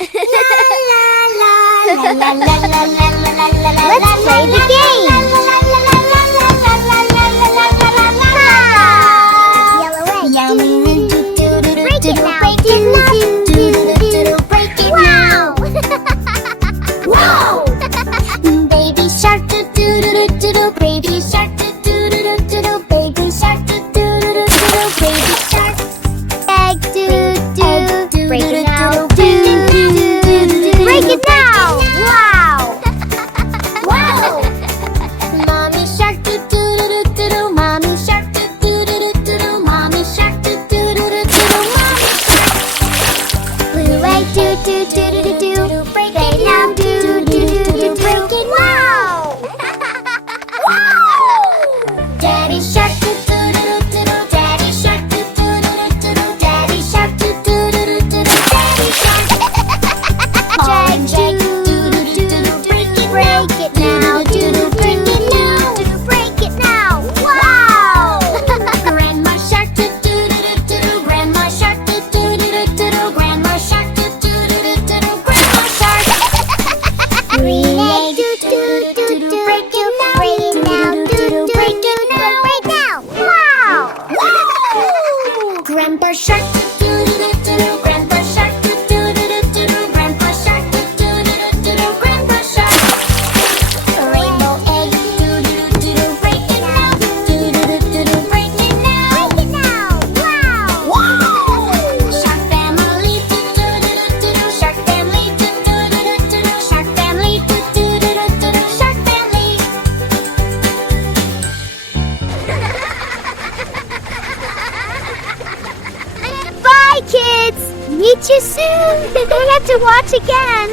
Let's play the game. Yellow egg. Break it now. Break it now. Wow! Baby shark do do do do do. Baby shark do do do do do. Baby shark do do do do do. Baby shark. Egg do do. Break it now. Break it now. Wow! Wow! Mommy shark do do do do do. Mommy shark do do do do do. Mommy shark do do do do do. Mommy shark. Blue egg do do do do do. Break it now. Do do do. Break it. Wow! Wow! Daddy shark do do do do do. Daddy shark do do do do do. Daddy shark do do do do do. Daddy shark. Jack do do do do. Break it now. Do do break it now. Do break it now. Wow! Grandma shark do do do do do. Grandma shark do do do do do. Grandma shark do do do do do. Grandma shark. Green egg do do do do. Break it now. Do do break it now. Break now. Wow! Wow! Grandpa shark do do do do do. Grandpa shark do do do do do. Grandpa shark do do do do do. Grandpa shark. Rainbow egg do do do do. Break it now. Do do do do. Break it now. Break it now. Wow! Wow! Shark family do do do do do. Shark family do do do do do. Shark family do do do do do. Shark family. Bye, kids. Meet you soon. We have to watch again.